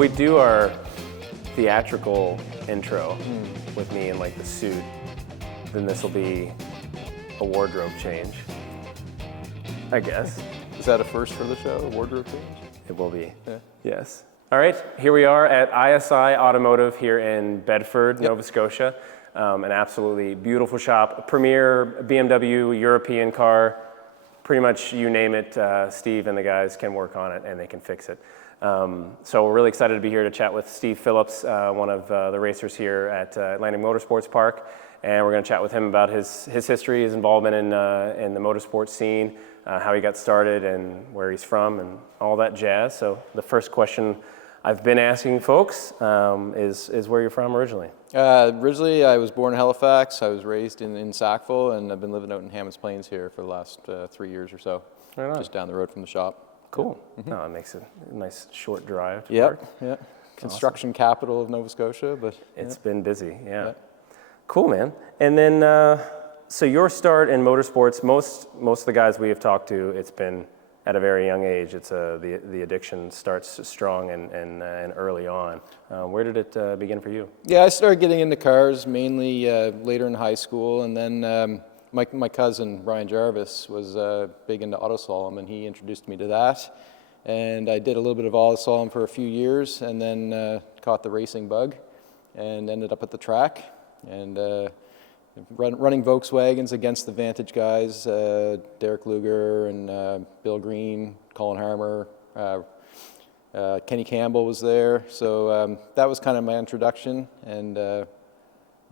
we do our theatrical intro with me in like the suit, then this will be a wardrobe change, I guess. Is that a first for the show, a wardrobe change? It will be. Yeah. Yes. All right, here we are at ISI Automotive here in Bedford, Nova Scotia. An absolutely beautiful shop, a premier BMW European car. Pretty much you name it, Steve and the guys can work on it and they can fix it. So we're really excited to be here to chat with Steve Phillips, one of the racers here at Atlantic Motorsports Park. And we're going to chat with him about his history, his involvement in the motorsports scene, how he got started and where he's from and all that jazz. So the first question I've been asking folks is where you're from originally. Originally, I was born in Halifax. I was raised in Sackville, and I've been living out in Hammonds Plains here for the last 3 years or so, Right on. just down the road from the shop. Cool. No, it makes it a nice short drive to Yep, work. yeah. Construction capital of Nova Scotia, but It's been busy, yeah. Cool, man. And then, so your start in motorsports, most of the guys we have talked to, it's been at a very young age. It's the addiction starts strong and early on. Where did it begin for you? Yeah, I started getting into cars mainly later in high school, and then my cousin Brian Jarvis was big into Auto Slalom, and he introduced me to that. And I did a little bit of Auto Slalom for a few years, and then caught the racing bug, and ended up at the track, and running Volkswagens against the Vantage guys, Derek Luger and Bill Green, Colin Harmer, Kenny Campbell was there. So that was kind of my introduction, and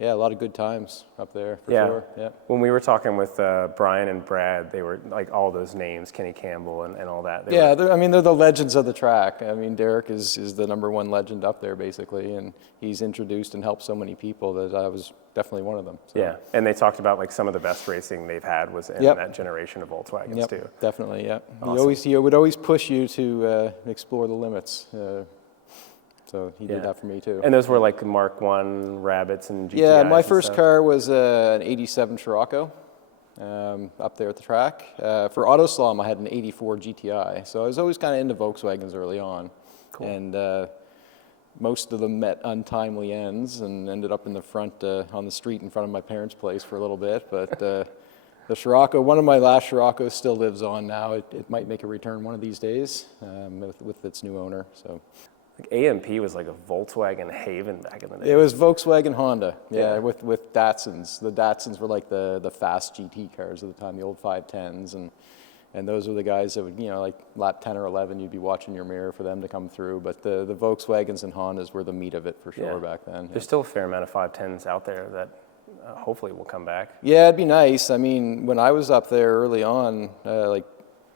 yeah, a lot of good times up there for sure. Yeah. When we were talking with Brian and Brad, they were like all those names, Kenny Campbell and all that. They're the legends of the track. I mean, Derek is the #1 legend up there basically, and he's introduced and helped so many people that I was definitely one of them. So. Yeah, and they talked about like some of the best racing they've had was in that generation of Volkswagens too. Definitely, yeah. Awesome. He would always push you to explore the limits. So he did that for me too. And those were like Mark I Rabbits and GTIs. Yeah, my first car was an '87 Scirocco up there at the track. For Auto Slalom, I had an '84 GTI. So I was always kind of into Volkswagens early on. Cool. And most of them met untimely ends and ended up in the front on the street in front of my parents' place for a little bit. But the Scirocco, one of my last Sciroccos still lives on now. It might make a return one of these days with its new owner. So. Like AMP was like a Volkswagen haven back in the day. It was Volkswagen Honda, with Datsuns. The Datsuns were like the fast GT cars at the time, the old 510s, and those were the guys that would, like lap 10 or 11, you'd be watching your mirror for them to come through. But the Volkswagens and Hondas were the meat of it for sure back then. There's still a fair amount of 510s out there that hopefully will come back. Yeah, it'd be nice. I mean, when I was up there early on, like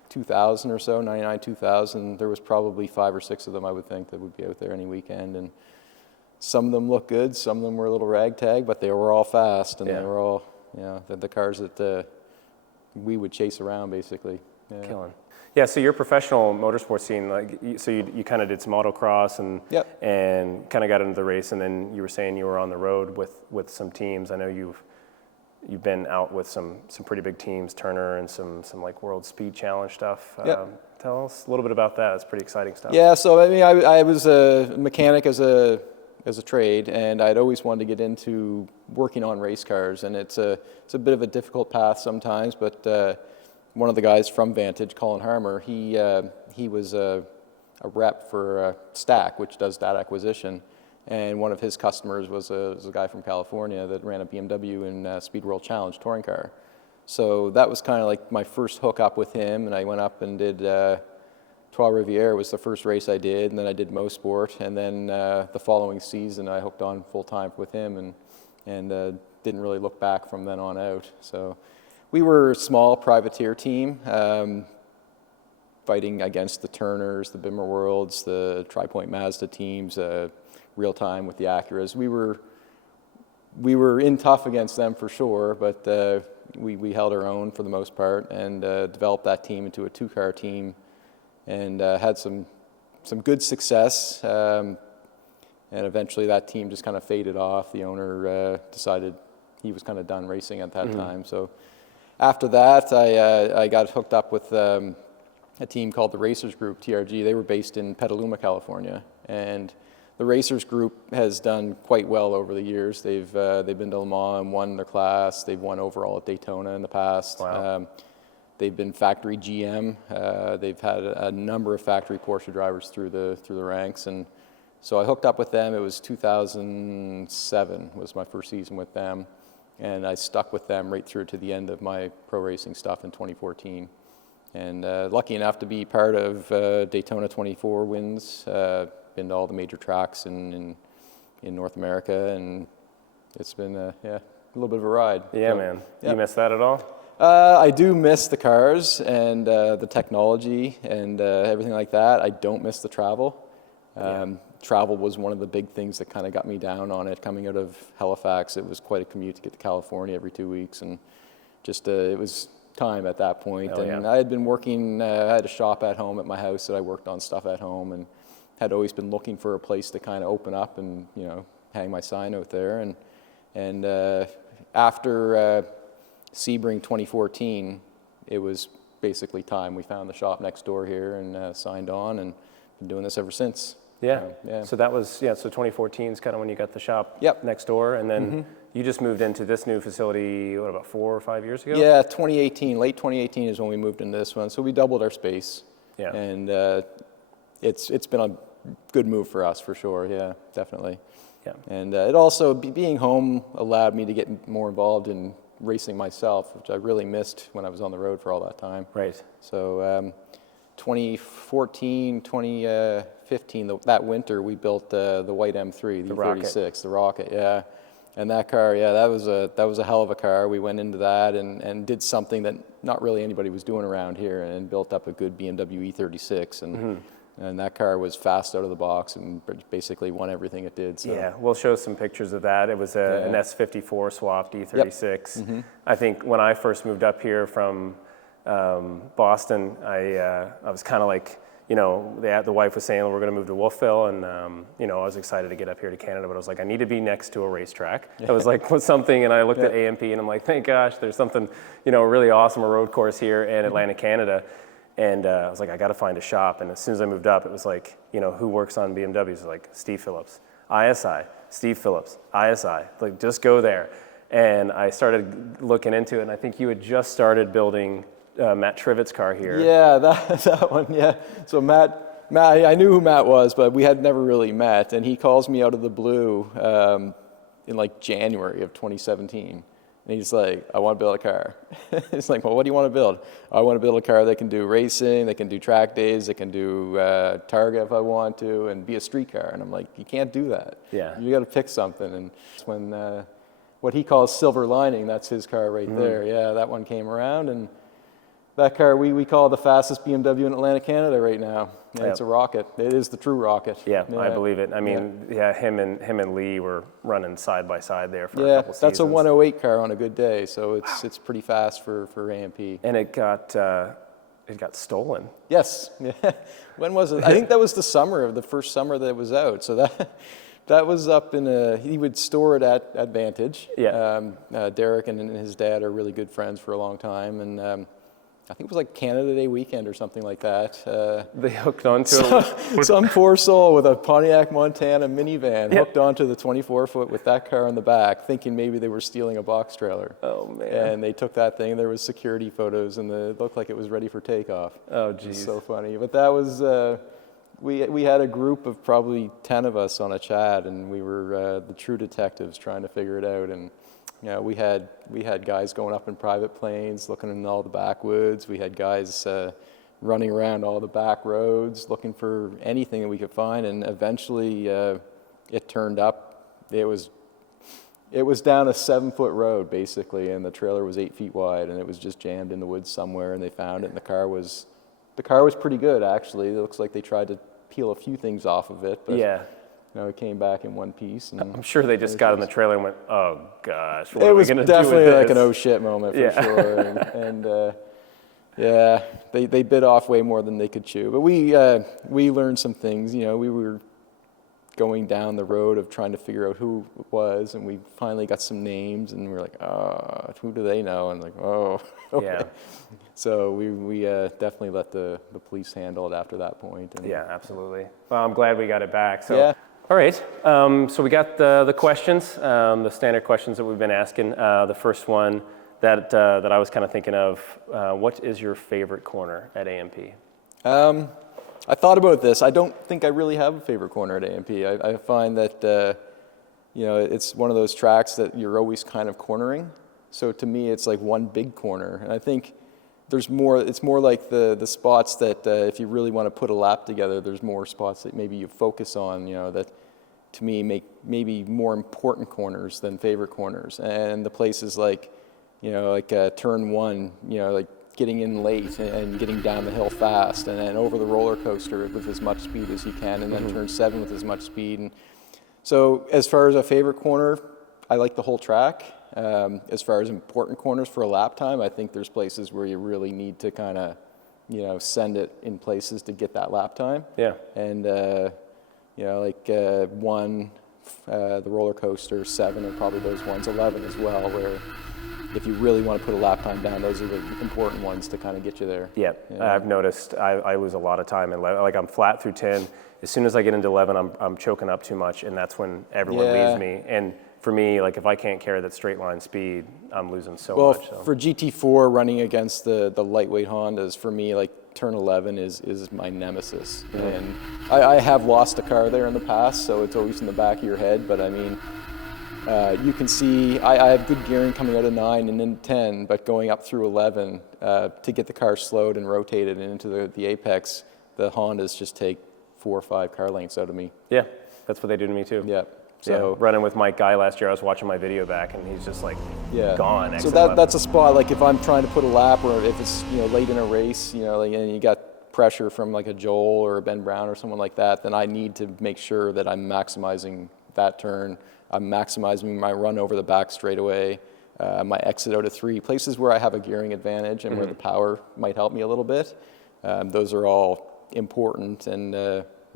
2000 or so, 99, 2000, there was probably 5 or 6 of them, I would think, that would be out there any weekend. And some of them looked good, some of them were a little ragtag, but they were all fast, and they were all, the cars that we would chase around, basically. Yeah. Killing. Yeah, so your professional motorsports scene, like, so you kind of did some autocross and kind of got into the race, and then you were saying you were on the road with some teams. I know you've been out with some pretty big teams, Turner, and some like World Speed Challenge stuff. Tell us a little bit about that. It's pretty exciting stuff. Yeah, so I mean, I was a mechanic as a trade, and I'd always wanted to get into working on race cars, and it's a bit of a difficult path sometimes. But one of the guys from Vantage, Colin Harmer, he was a rep for Stack, which does that acquisition. And one of his customers was a guy from California that ran a BMW in Speed World Challenge touring car. So that was kind of like my first hookup with him, and I went up and did Trois Rivières was the first race I did, and then I did Mosport, and then the following season I hooked on full time with him, and didn't really look back from then on out. So we were a small privateer team, fighting against the Turners, the Bimmer Worlds, the Tri-Point Mazda teams. Real time with the Acuras. We were in tough against them for sure, but we held our own for the most part, and developed that team into a 2-car team, and had some good success. And eventually that team just kind of faded off. The owner decided he was kind of done racing at that time. So after that, I got hooked up with a team called the Racers Group, TRG. They were based in Petaluma, California. And the Racers group has done quite well over the years. They've been to Le Mans and won their class. They've won overall at Daytona in the past. Wow. They've been factory GM. They've had a number of factory Porsche drivers through the ranks, and so I hooked up with them. It was 2007 was my first season with them, and I stuck with them right through to the end of my pro racing stuff in 2014. And lucky enough to be part of Daytona 24 wins. Been to all the major tracks in North America, and it's been a little bit of a ride. Yeah, so, man. Yeah. You miss that at all? I do miss the cars and the technology and everything like that. I don't miss the travel. Travel was one of the big things that kind of got me down on it. Coming out of Halifax, it was quite a commute to get to California every 2 weeks, and just it was time at that point. And I had been working, I had a shop at home at my house that I worked on stuff at home, and had always been looking for a place to kind of open up and, you know, hang my sign out there. And after Sebring 2014, it was basically time. We found the shop next door here and signed on, and been doing this ever since. Yeah. So that was, so 2014 is kind of when you got the shop next door, and then you just moved into this new facility, what, about 4 or 5 years ago? Yeah, 2018, late 2018 is when we moved into this one. So we doubled our space. Yeah. And it's been a good move for us, for sure. Yeah, definitely. Yeah. And it also, being home allowed me to get more involved in racing myself, which I really missed when I was on the road for all that time. Right. So 2014, 2015, that winter, we built the white M3, the E36, the Rocket, yeah. And that car, that was a hell of a car. We went into that and did something that not really anybody was doing around here, and built up a good BMW E36. And that car was fast out of the box and basically won everything it did. So. Yeah, we'll show some pictures of that. It was an S54 swapped E36. I think when I first moved up here from Boston, I was kind of like, the wife was saying, we're going to move to Wolfville, and I was excited to get up here to Canada, but I was like, I need to be next to a racetrack. It was like something, and I looked at AMP, and I'm like, thank gosh, there's something, really awesome, a road course here in Atlantic, Canada. And I was like, I got to find a shop. And as soon as I moved up, it was like, who works on BMWs? Like Steve Phillips, ISI, Steve Phillips, ISI. Like, just go there. And I started looking into it, and I think you had just started building Matt Trivett's car here. Yeah, that one, yeah. So Matt, I knew who Matt was, but we had never really met. And he calls me out of the blue in like January of 2017. And he's like, I want to build a car. It's like, well, what do you want to build? I want to build a car that can do racing, that can do track days, that can do Targa if I want to, and be a street car. And I'm like, you can't do that. Yeah. You got to pick something. And it's when what he calls silver lining, that's his car right there. Yeah, that one came around, and that car we call the fastest BMW in Atlantic, Canada right now. Yeah, it's a rocket. It is the true rocket. Yeah, I believe it. I mean, him and Lee were running side by side there for a couple seasons. That's a 108 car on a good day, so it's pretty fast for AMP. And it got stolen. Yes. When was it? I think that was the first summer that it was out. So that was up in he would store it at Vantage. Yeah. Derek and his dad are really good friends for a long time, and I think it was like Canada Day weekend or something like that. They hooked onto it. Some poor soul with a Pontiac Montana minivan hooked onto the 24-foot with that car in the back, thinking maybe they were stealing a box trailer. Oh, man. And they took that thing, and there was security photos, and it looked like it was ready for takeoff. Oh, geez. So funny. But that was, we had a group of probably 10 of us on a chat, and we were the true detectives trying to figure it out. And we had guys going up in private planes, looking in all the backwoods. We had guys running around all the back roads, looking for anything that we could find. And eventually, it turned up. It was down a 7-foot road basically, and the trailer was 8 feet wide, and it was just jammed in the woods somewhere. And they found it, and the car was pretty good actually. It looks like they tried to peel a few things off of it, but it came back in one piece. And I'm sure they just got in the trailer and went, oh gosh, what it are we was going to do with definitely this? like an oh shit moment for sure. And they bit off way more than they could chew. But we learned some things. We were going down the road of trying to figure out who it was, and we finally got some names, and we were like, who do they know? And like, oh, okay. Yeah. So we definitely let the police handle it after that point. And, Yeah, absolutely. Well, I'm glad we got it back. So, yeah. All right. So we got the questions, the standard questions that we've been asking. The first one that I was kind of thinking of, what is your favorite corner at AMP? I thought about this. I don't think I really have a favorite corner at AMP. I find that, it's one of those tracks that you're always kind of cornering. So to me, it's like one big corner. And I think it's more like the spots that if you really want to put a lap together, there's more spots that maybe you focus on, that to me make maybe more important corners than favorite corners. And the places like, turn one, like getting in late and getting down the hill fast, and then over the roller coaster with as much speed as you can, and then turn 7 with as much speed. And so as far as a favorite corner, I like the whole track. As far as important corners for a lap time, I think there's places where you really need to kind of, send it in places to get that lap time. Yeah. And, 1, the roller coaster, 7 are probably those ones, 11 as well, where if you really want to put a lap time down, those are the important ones to kind of get you there. Yep. Yeah. I've noticed I lose a lot of time in 11. Like I'm flat through 10. As soon as I get into 11, I'm choking up too much, and that's when everyone leaves me. And for me, like if I can't carry that straight line speed, I'm losing so much. So. For GT4 running against the lightweight Hondas, for me, like turn 11 is my nemesis. Mm-hmm. And I have lost a car there in the past, so it's always in the back of your head. But I mean, you can see I have good gearing coming out of 9 and into 10, but going up through 11 to get the car slowed and rotated into the apex, the Hondas just take 4 or 5 car lengths out of me. Yeah, that's what they do to me too. Yeah. So running with Mike Guy last year, I was watching my video back, and he's just like gone. So that's a spot, like if I'm trying to put a lap, or if it's late in a race, and you got pressure from like a Joel or a Ben Brown or someone like that, then I need to make sure that I'm maximizing that turn. I'm maximizing my run over the back straightaway, my exit out of 3, places where I have a gearing advantage and where the power might help me a little bit. Those are all important, and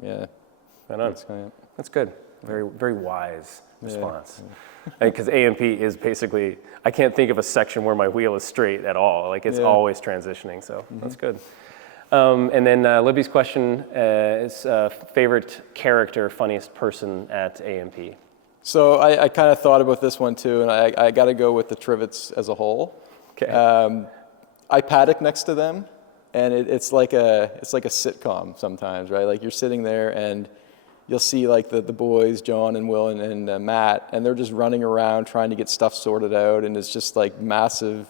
Right on. That's good. Very, very wise response. Because AMP is basically, I can't think of a section where my wheel is straight at all. Like it's always transitioning, so that's good. And then Libby's question is favorite character, funniest person at AMP. So I kind of thought about this one too, and I got to go with the Trivets as a whole. Okay. I paddock next to them, and it's like a sitcom sometimes, right? Like you're sitting there and you'll see like the boys, John and Will and Matt, and they're just running around trying to get stuff sorted out, and it's just like massive,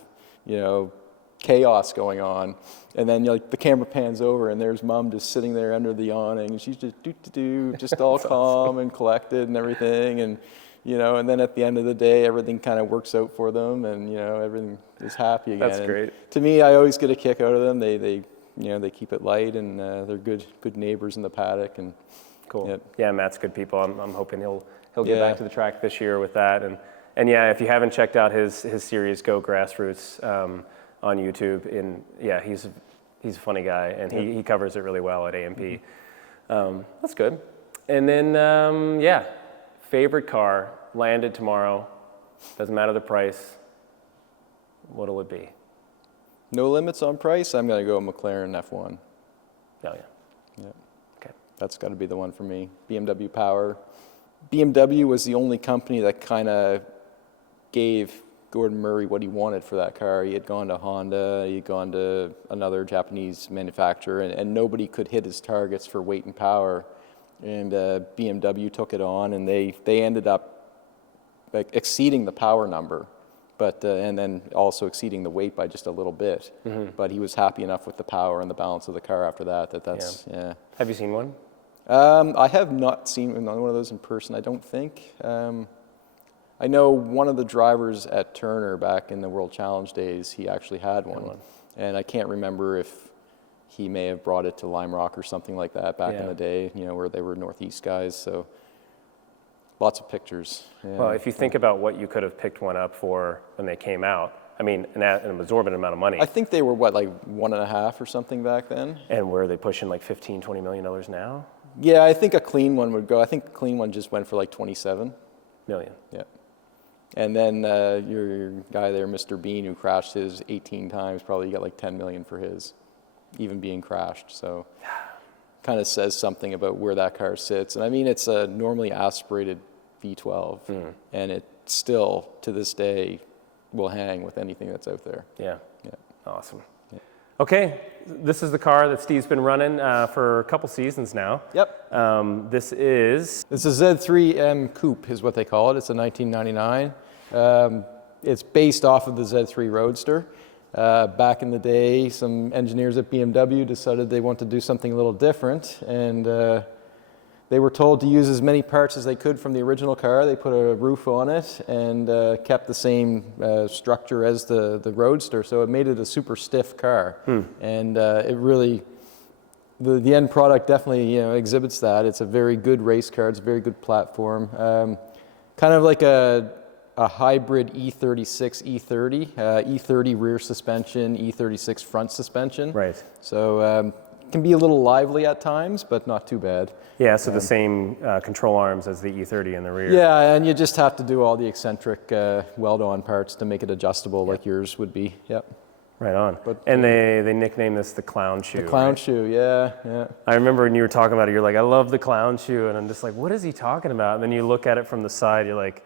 chaos going on. And then the camera pans over, and there's Mom just sitting there under the awning, and she's just just all calm and collected and everything, and and then at the end of the day, everything kind of works out for them, and everything is happy again. That's great. And to me, I always get a kick out of them. They keep it light, and they're good neighbors in the paddock. And cool. Yep. Yeah, Matt's good people. I'm hoping he'll get back to the track this year with that. And yeah, if you haven't checked out his series, Go Grassroots, on YouTube, he's a funny guy, and he covers it really well at AMP. That's good. And then favorite car landed tomorrow. Doesn't matter the price. What'll it be? No limits on price. I'm gonna go McLaren F1. Oh yeah. Yeah. Okay. That's got to be the one for me. BMW power. BMW was the only company that kind of gave Gordon Murray what he wanted for that car. He had gone to Honda, he had gone to another Japanese manufacturer, and nobody could hit his targets for weight and power. And BMW took it on, and they ended up exceeding the power number, but and then also exceeding the weight by just a little bit. Mm-hmm. But he was happy enough with the power and the balance of the car after that's. Have you seen one? I have not seen one of those in person, I don't think. I know one of the drivers at Turner back in the World Challenge days, he actually had one. And I can't remember if he may have brought it to Lime Rock or something like that back in the day, where they were Northeast guys. So lots of pictures. Yeah. Well, if you think about what you could have picked one up for when they came out, I mean, an absorbent amount of money. I think they were, like 1.5 or something back then? And were they pushing like $15, $20 million now? Yeah, I think a clean one would go. I think the clean one just went for like 27 million. Yeah. And then your guy there, Mr. Bean, who crashed his 18 times, probably got like 10 million for his, even being crashed. So kind of says something about where that car sits. And I mean, it's a normally aspirated V12, and it still, to this day, will hang with anything that's out there. Yeah. Awesome. Okay, this is the car that Steve's been running for a couple seasons now. Yep. This is a Z3 M Coupe is what they call it. It's a 1999. It's based off of the Z3 Roadster. Back in the day, some engineers at BMW decided they wanted to do something a little different, and they were told to use as many parts as they could from the original car. They put a roof on it and kept the same structure as the Roadster, so it made it a super stiff car. And it really, the end product definitely exhibits that. It's a very good race car. It's a very good platform. Kind of like a hybrid E36 E30, E30 rear suspension, E36 front suspension. right. So it can be a little lively at times, but not too bad. Yeah, so the same control arms as the E30 in the rear. Yeah, and you just have to do all the eccentric weld-on parts to make it adjustable like yours would be. Yep. Right on. But, and they nicknamed this the clown shoe. The clown right? shoe, yeah. I remember when you were talking about it, you're like, I love the clown shoe. And I'm just like, what is he talking about? And then you look at it from the side, you're like,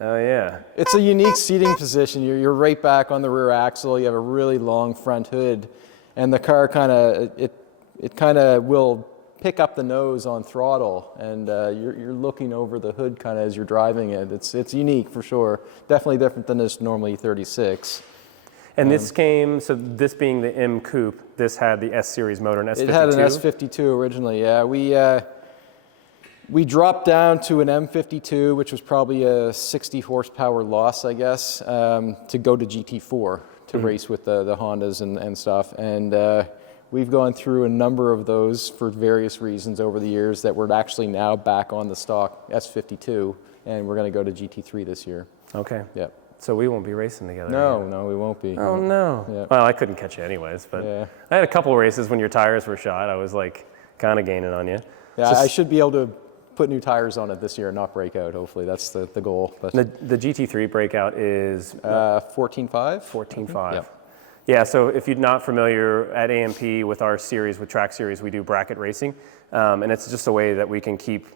oh yeah. It's a unique seating position. You're right back on the rear axle. You have a really long front hood. And the car kind of, it kind of will pick up the nose on throttle, and you're looking over the hood kind of as you're driving it. It's unique for sure. Definitely different than this normally 36. And this came, so this being the M Coupe, this had the S Series motor, an S52? It had an S52 originally, yeah. We dropped down to an M52, which was probably a 60 horsepower loss, I guess, to go to GT4 to race with the Hondas and stuff. And we've gone through a number of those for various reasons over the years that we're actually now back on the stock S52, and we're going to go to GT3 this year. Okay. Yep. So we won't be racing together. No, we won't be. Oh no. Yep. Well, I couldn't catch you anyways, but I had a couple of races when your tires were shot. I was like kind of gaining on you. Yeah, I should be able to put new tires on it this year and not break out. Hopefully, that's the goal. But the GT3 breakout is 14.5. 14.5. Yep. Yeah, so if you're not familiar, at AMP with our series, with TRAC Series, we do bracket racing. And it's just a way that we can keep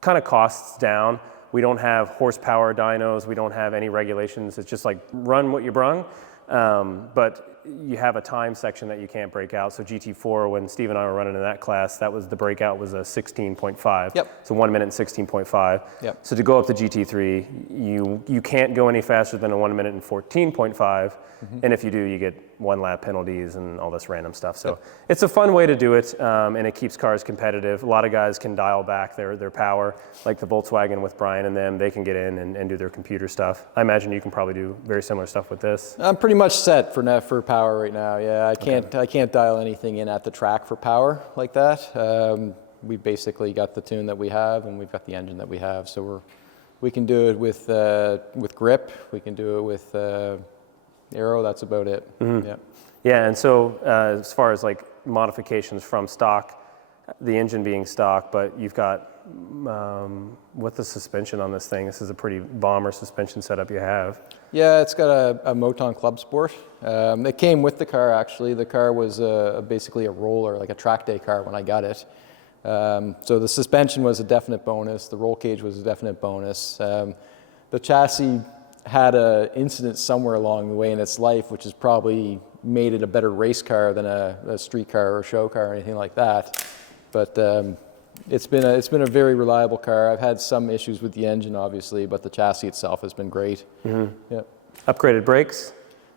kind of costs down. We don't have horsepower dynos. We don't have any regulations. It's just like run what you brung. But you have a time section that you can't break out. So GT4, when Steve and I were running in that class, the breakout was a 16.5. Yep. So 1 minute and 16.5. Yep. So to go up to GT3, you can't go any faster than a 1 minute and 14.5. And if you do, you get 1 lap penalties and all this random stuff. So it's a fun way to do it, and it keeps cars competitive. A lot of guys can dial back their power, like the Volkswagen with Brian and them. They can get in and do their computer stuff. I imagine you can probably do very similar stuff with this. I'm pretty much set for power right now. Yeah, I can't dial anything in at the track for power like that. We basically got the tune that we have, and we've got the engine that we have. So we can do it with grip. We can do it with aero. That's about it. Yeah. Yeah, and so as far as like modifications from stock, the engine being stock, but you've got with the suspension on this thing, this is a pretty bomber suspension setup you have. Yeah, it's got a Moton Club Sport. It came with the car, actually. The car was basically a roller, like a track day car when I got it. So the suspension was a definite bonus. The roll cage was a definite bonus. The chassis had an incident somewhere along the way in its life, which has probably made it a better race car than a street car or a show car or anything like that. But it's been a very reliable car. I've had some issues with the engine, obviously, but the chassis itself has been great. Yep. Upgraded brakes?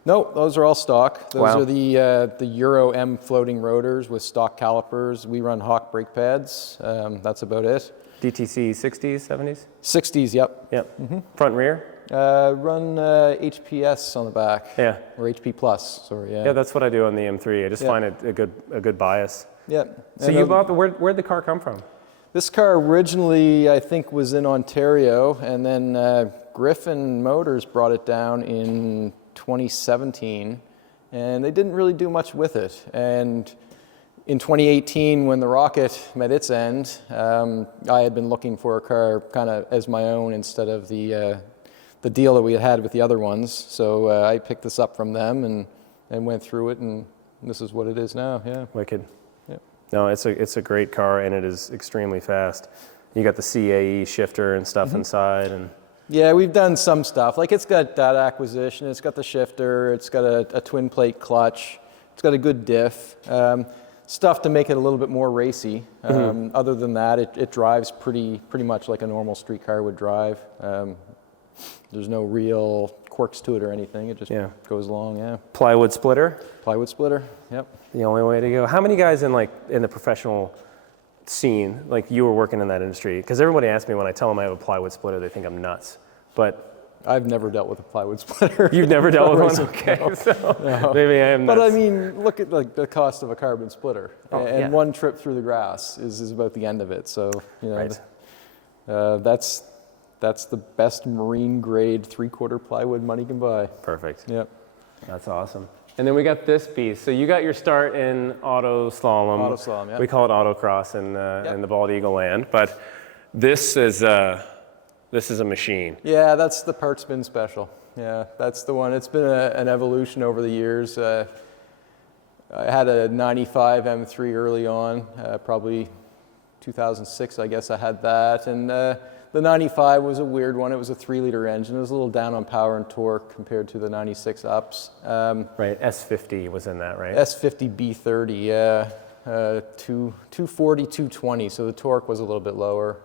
No, those are all stock. Those Wow. are the Euro M floating rotors with stock calipers. We run Hawk brake pads. That's about it. DTC 60s, 70s? 60s, yep. Yep. Front and rear? Run HPS on the back. Yeah. Or HP Plus, sorry, yeah. Yeah, that's what I do on the M3. I just find it a good bias. Yep. So you bought where'd the car come from? This car originally, I think, was in Ontario, and then Griffin Motors brought it down in 2017, and they didn't really do much with it. And in 2018, when the Rocket met its end, I had been looking for a car kind of as my own instead of the deal that we had with the other ones. So I picked this up from them and went through it, and this is what it is now. Yeah. Wicked. Yeah. No, it's a great car, and it is extremely fast. You got the CAE shifter and stuff inside, and Yeah, we've done some stuff. Like, it's got data acquisition, it's got the shifter, it's got a twin plate clutch, it's got a good diff. Stuff to make it a little bit more racy. Other than that, it drives pretty much like a normal street car would drive. There's no real quirks to it or anything. It just goes along. Yeah. plywood splitter. Plywood splitter. Yep. The only way to go. How many guys in the professional scene, like you were working in that industry? Because everybody asks me when I tell them I have a plywood splitter, they think I'm nuts. But I've never dealt with a plywood splitter. you've never dealt with one? Okay, No. so No. maybe I am nuts. But I mean, look at like the cost of a carbon splitter, and yeah. one trip through the grass is about the end of it. So Right. That's the best marine grade 3/4 plywood money can buy. Perfect. Yep. That's awesome. And then we got this beast. So you got your start in auto slalom. Auto slalom, yeah. We call it autocross in the Bald Eagle land. But this is a machine. Yeah, that's the part spin special. Yeah, that's the one. It's been an evolution over the years. I had a 95 M3 early on, probably 2006, I guess I had that. And the 95 was a weird one. It was a 3-liter engine. It was a little down on power and torque compared to the 96 ups. Right, S50 was in that, right? S50 B30, yeah. 240, 220, so the torque was a little bit lower.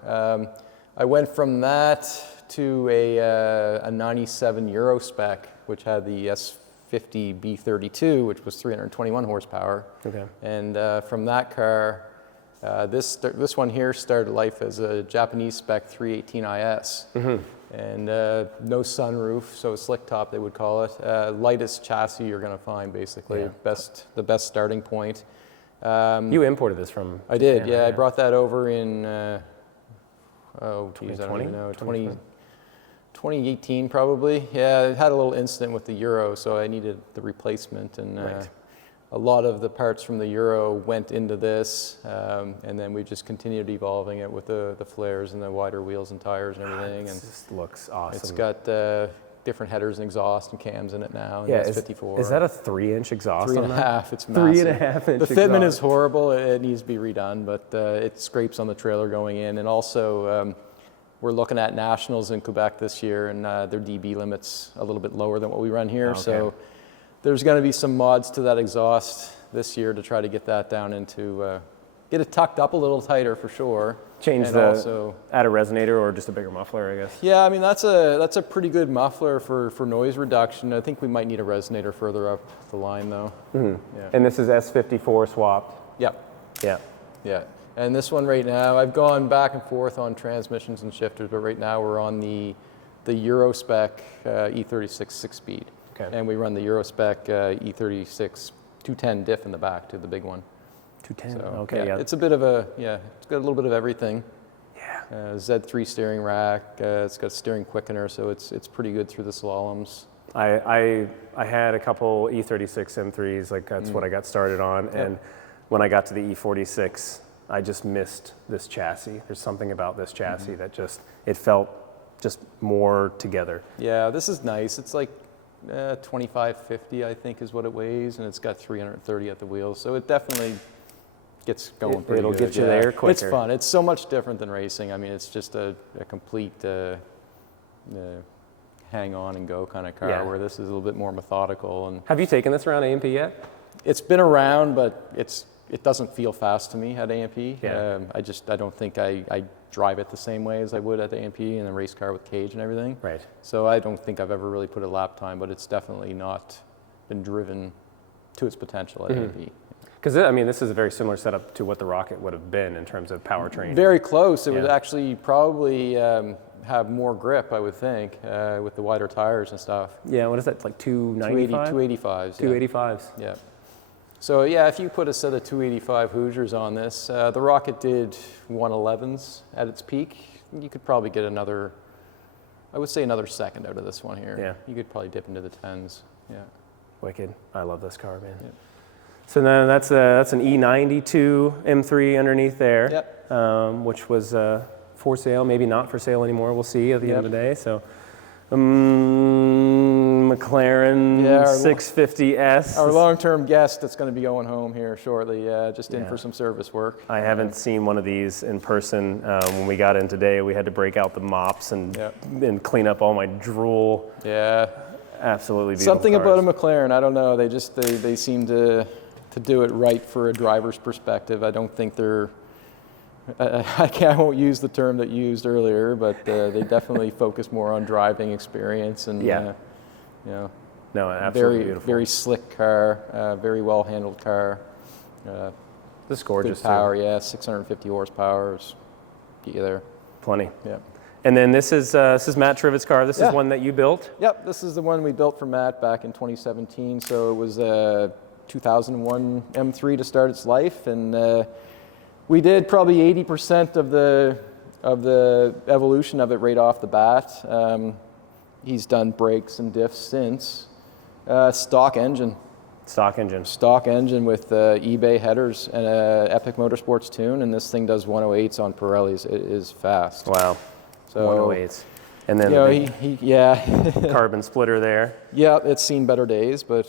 I went from that to a 97 Euro spec, which had the S50 B32, which was 321 horsepower. Okay. And from that car, this one here started life as a Japanese spec 318 IS. And no sunroof, so slick top they would call it. Lightest chassis you're going to find, basically. Yeah. The best starting point. You imported this from I did, Japan, yeah. right? I brought that over in, I don't even know, 2018 probably. Yeah, it had a little incident with the Euro, so I needed the replacement. And Right. a lot of the parts from the Euro went into this, and then we just continued evolving it with the flares and the wider wheels and tires and everything. It And just looks awesome. it's got different headers and exhaust and cams in it now. And yeah, it's 54. Is that a 3-inch exhaust? 3.5. It's massive. 3.5 inch The fitment exhaust. is horrible. It needs to be redone, but it scrapes on the trailer going in. And also, we're looking at nationals in Quebec this year, and their DB limit's a little bit lower than what we run here. Okay. So there's going to be some mods to that exhaust this year to try to get that down into, get it tucked up a little tighter for sure. Add a resonator or just a bigger muffler, I guess. Yeah, I mean, that's a pretty good muffler for noise reduction. I think we might need a resonator further up the line, though. Yeah. And this is S54 swapped. Yep. Yeah. Yeah. And this one right now, I've gone back and forth on transmissions and shifters, but right now we're on the Euro spec E36 6-speed. Okay. And we run the Euro spec E36 210 diff in the back to the big one. 210. So, Okay. Yeah. It's a bit of it's got a little bit of everything. Yeah. Z3 steering rack, it's got steering quickener, so it's pretty good through the slaloms. I had a couple E36 M3s, like that's what I got started on, and when I got to the E46, I just missed this chassis. There's something about this chassis that it felt just more together. Yeah, this is nice. It's like 2550, I think, is what it weighs, and it's got 330 at the wheels, so it definitely gets going pretty It'll good. get you there quicker. It's fun. It's so much different than racing. I mean, it's just a complete hang on and go kind of car, where this is a little bit more methodical. And Have you taken this around AMP yet? it's been around, but it doesn't feel fast to me at AMP. Yeah. I don't think I drive it the same way as I would at the AMP in a race car with cage and everything. Right. So I don't think I've ever really put a lap time, but it's definitely not been driven to its potential at AMP. Because I mean, this is a very similar setup to what the Rocket would have been in terms of powertrain. Very close. It would Yeah. actually probably have more grip, I would think, with the wider tires and stuff. Yeah. What is that? Like 295? 285s. 285s. Yeah. So yeah, if you put a set of 285 Hoosiers on this, the Rocket did 111s at its peak. You could probably get another second out of this one here. Yeah. You could probably dip into the 10s. Yeah. Wicked. I love this car, man. Yeah. So then that's an E92 M3 underneath there, which was for sale, maybe not for sale anymore. We'll see at the end of the day. So McLaren 650S. Our long-term guest that's going to be going home here shortly, just in for some service work. I haven't seen one of these in person. When we got in today, we had to break out the mops and clean up all my drool. Yeah. Absolutely beautiful Something cars. about a McLaren, I don't know. They seem to do it right for a driver's perspective. I don't think they're. I won't use the term that you used earlier, but they definitely focus more on driving experience and you know, no, absolutely very beautiful. very slick car, very well handled car. This is gorgeous. Good power, 650 horsepower. Get you there. Plenty. Yeah. And then this is Matt Trivett's car. This is one that you built? Yep, this is the one we built for Matt back in 2017. So it was a 2001 M3 to start its life, and we did probably 80% of the evolution of it right off the bat. He's done brakes and diffs since. Stock engine. Stock engine. Stock engine with eBay headers and a Epic Motorsports tune, and this thing does 108s on Pirellis. It is fast. Wow. So 108s. And then the carbon splitter there. Yeah, it's seen better days, but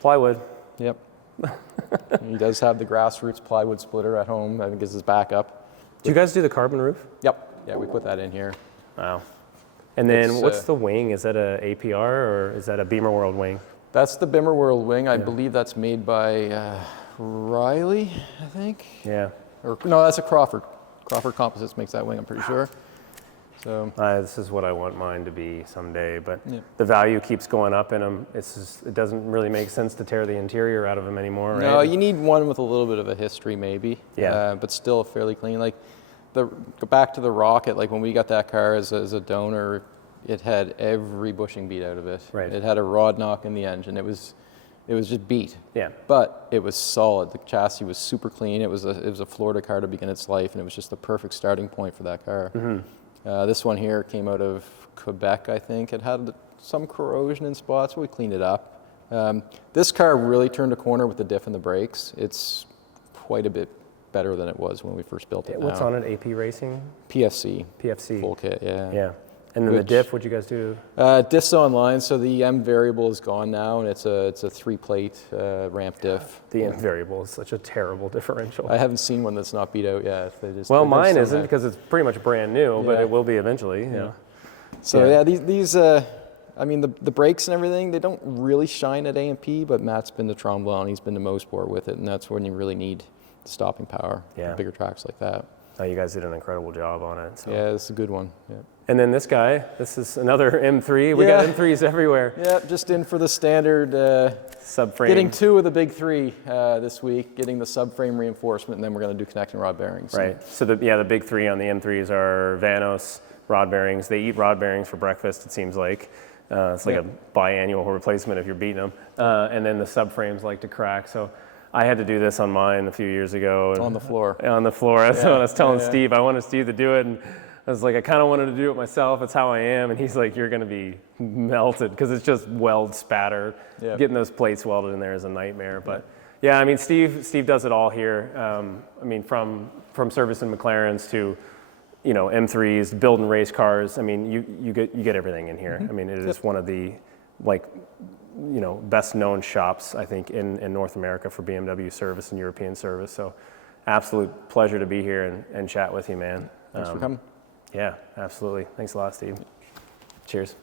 plywood. Yep. He does have the grassroots plywood splitter at home. I think is his backup. Do you guys do the carbon roof? Yep. Yeah, we put that in here. Wow. And then what's the wing? Is that a APR or is that a Beamer World wing? That's the Beamer World wing. I believe that's made by Riley, I think. Yeah. Or no, that's a Crawford. Crawford Composites makes that wing, I'm pretty sure. So this is what I want mine to be someday, but the value keeps going up in them. It doesn't really make sense to tear the interior out of them anymore, right? No, you need one with a little bit of a history maybe, but still fairly clean. Like, go back to the Rocket, like when we got that car as a donor, it had every bushing beat out of it. Right. It had a rod knock in the engine. It was just beat. Yeah. But it was solid. The chassis was super clean. It was a Florida car to begin its life, and it was just the perfect starting point for that car. This one here came out of Quebec, I think. It had some corrosion in spots, but we cleaned it up. This car really turned a corner with the diff and the brakes. It's quite a bit better than it was when we first built it. What's on it? AP Racing? PFC. PFC. Full kit, yeah. Yeah. And then the diff, what'd you guys do? Diff's online, so the M variable is gone now, and it's a 3-plate ramp diff. The M variable is such a terrible differential. I haven't seen one that's not beat out yet. Well, mine isn't because it's pretty much brand new, but it will be eventually. Yeah. So these I mean, the brakes and everything, they don't really shine at A&P, but Matt's been to Tremblant, he's been to Mosport with it, and that's when you really need stopping power. Yeah. Bigger tracks like that. Oh, you guys did an incredible job on it. So. Yeah, it's a good one. Yeah. And then this guy, this is another M3. We got M3s everywhere. Yeah, just in for the standard subframe. Getting 2 of the big 3 this week, getting the subframe reinforcement, and then we're going to do connecting rod bearings. Right. So the big 3 on the M3s are Vanos rod bearings. They eat rod bearings for breakfast, it seems like. It's like a biannual replacement if you're beating them. And then the subframes like to crack. So I had to do this on mine a few years ago. On the floor. On the floor. That's what I was telling Steve. I wanted Steve to do it. And I was like, I kind of wanted to do it myself. It's how I am. And he's like, you're going to be melted because it's just weld spatter. Yeah. Getting those plates welded in there is a nightmare. But yeah, I mean, Steve does it all here. I mean, from servicing McLarens to, M3s, building race cars. I mean, you get everything in here. I mean, it is one of the best known shops, I think, in North America for BMW service and European service. So absolute pleasure to be here and chat with you, man. Thanks for coming. Yeah, absolutely. Thanks a lot, Steve. Cheers.